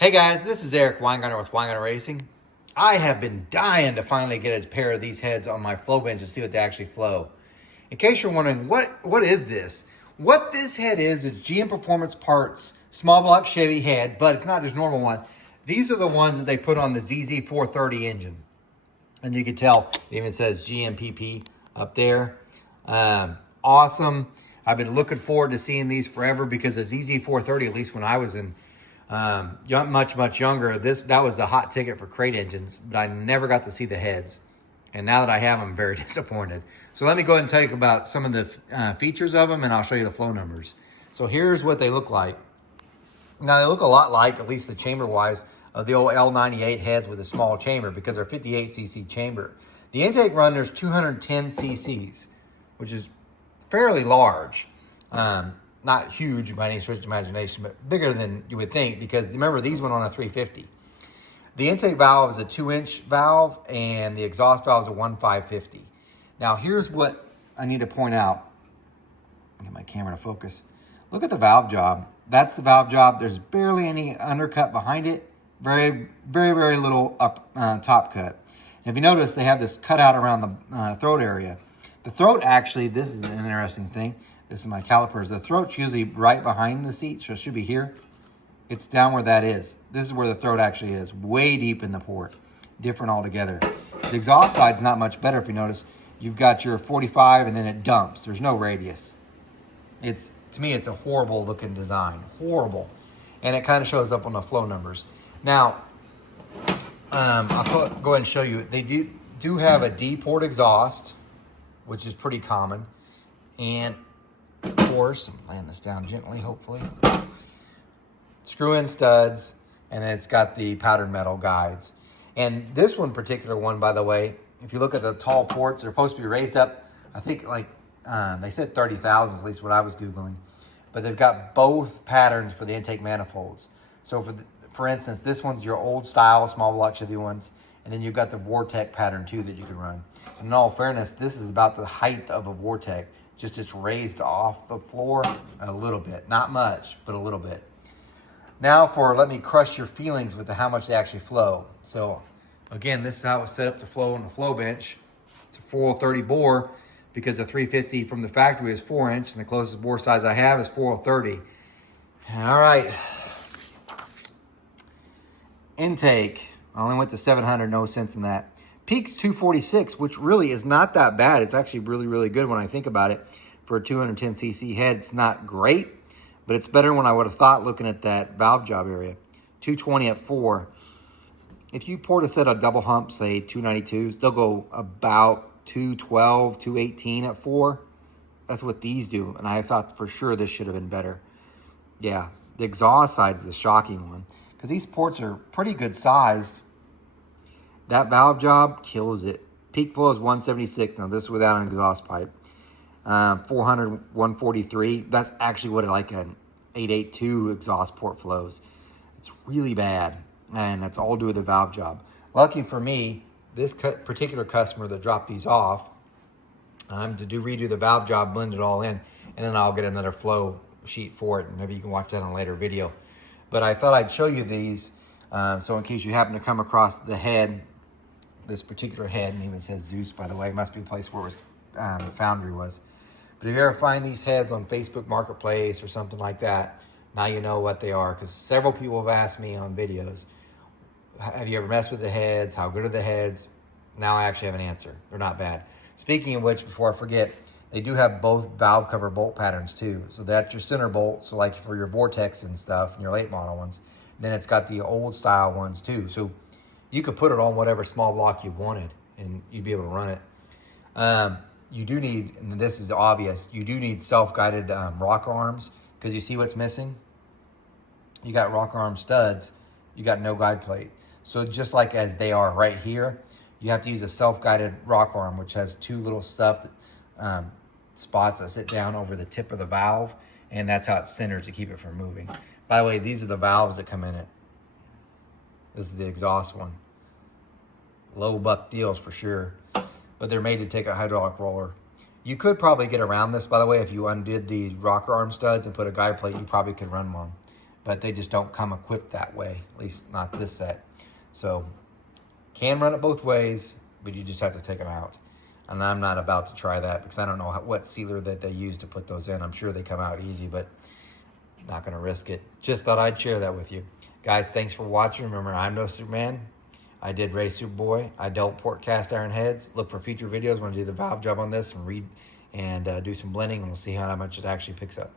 Hey guys, this is Eric Weingartner with Weingartner Racing. I have been dying to finally get a pair of these heads on my flow bench and see what they actually flow. In case you're wondering, what is this? What this head is GM Performance Parts small block Chevy head, but it's not just normal one. These are the ones that they put on the ZZ430 engine. And you can tell it even says GMPP up there. Awesome. I've been looking forward to seeing these forever because the ZZ430, at least when I was in much younger, that was the hot ticket for crate engines, but I never got to see the heads. And now that I have them, I'm very disappointed. So let me go ahead and tell you about some of the features of them, and I'll show you the flow numbers. So here's what they look like. Now they look a lot like, at least the chamber-wise, of the old L98 heads with a small chamber because they're 58cc chamber. The intake run, there's 210 cc's, which is fairly large. Not huge by any stretch of imagination, but bigger than you would think because remember, these went on a 350. The intake valve is a 2-inch valve and the exhaust valve is a 1.550. Now here's what I need to point out. Get my camera to focus. Look at the valve job. That's the valve job. There's barely any undercut behind it. Very little top cut. And if you notice, they have this cutout around the throat area. The throat actually, this is an interesting thing. This is my calipers. The throat's usually right behind the seat, so it should be here. It's down where that is. This is where the throat actually is, way deep in the port. Different altogether. The exhaust side's not much better if you notice. You've got your 45 and then it dumps. There's no radius. To me, it's a horrible looking design. Horrible. And it kind of shows up on the flow numbers. Now, I'll go ahead and show you. They do have a D-port exhaust, which is pretty common. And of course, I'm laying this down gently, hopefully. Screw-in studs, and then it's got the powdered metal guides. And this one particular one, by the way, if you look at the tall ports, they're supposed to be raised up, I think like, they said 30,000, at least what I was Googling. But they've got both patterns for the intake manifolds. So for instance, this one's your old style, small block Chevy ones, and then you've got the Vortec pattern too that you can run. And in all fairness, this is about the height of a Vortec, just it's raised off the floor a little bit. Not much, but a little bit. Now let me crush your feelings with how much they actually flow. So again, this is how it's set up to flow on the flow bench. It's a 430 bore because the 350 from the factory is 4-inch and the closest bore size I have is 430. All right. Intake, I only went to 700, no sense in that. Peak's 246, which really is not that bad. It's actually really good when I think about it. For a 210cc head, it's not great, but it's better than what I would have thought looking at that valve job area. 220 at 4. If you port a set of double humps, say 292s, they'll go about 212, 218 at 4. That's what these do, and I thought for sure this should have been better. Yeah, the exhaust side's the shocking one because these ports are pretty good sized. That valve job kills it. Peak flow is 176. Now this is without an exhaust pipe. 400, 143. That's actually what like an 882 exhaust port flows. It's really bad, and that's all due to the valve job. Lucky for me, this particular customer that dropped these off, to redo the valve job, blend it all in, and then I'll get another flow sheet for it, and maybe you can watch that on a later video. But I thought I'd show you these, so in case you happen to come across the head, this particular head, and even says Zeus, by the way, it must be a place where the foundry was. But if you ever find these heads on Facebook Marketplace or something like that, now you know what they are, because several people have asked me on videos, have you ever messed with the heads? How good are the heads? Now I actually have an answer. They're not bad. Speaking of which, before I forget, they do have both valve cover bolt patterns too. So that's your center bolt, so like for your Vortex and stuff, and your late model ones. Then it's got the old style ones too. So you could put it on whatever small block you wanted, and you'd be able to run it. You do need, and this is obvious, you do need self-guided rocker arms, because you see what's missing? You got rocker arm studs, you got no guide plate. So just like as they are right here, you have to use a self-guided rocker arm, which has two little spots that sit down over the tip of the valve, and that's how it's centered to keep it from moving. By the way, these are the valves that come in it. This is the exhaust one. Low buck deals for sure, but they're made to take a hydraulic roller. You could probably get around this, by the way, if you undid the rocker arm studs and put a guide plate, you probably could run one. but they just don't come equipped that way, at least not this set. So can run it both ways, but you just have to take them out. And I'm not about to try that because I don't know what sealer that they use to put those in. I'm sure they come out easy, but not gonna risk it. Just thought I'd share that with you. Guys, thanks for watching. Remember, I'm no Superman. I did race Superboy. I don't port cast iron heads. Look for future videos. I'm gonna do the valve job on this and read and do some blending, and we'll see how much it actually picks up.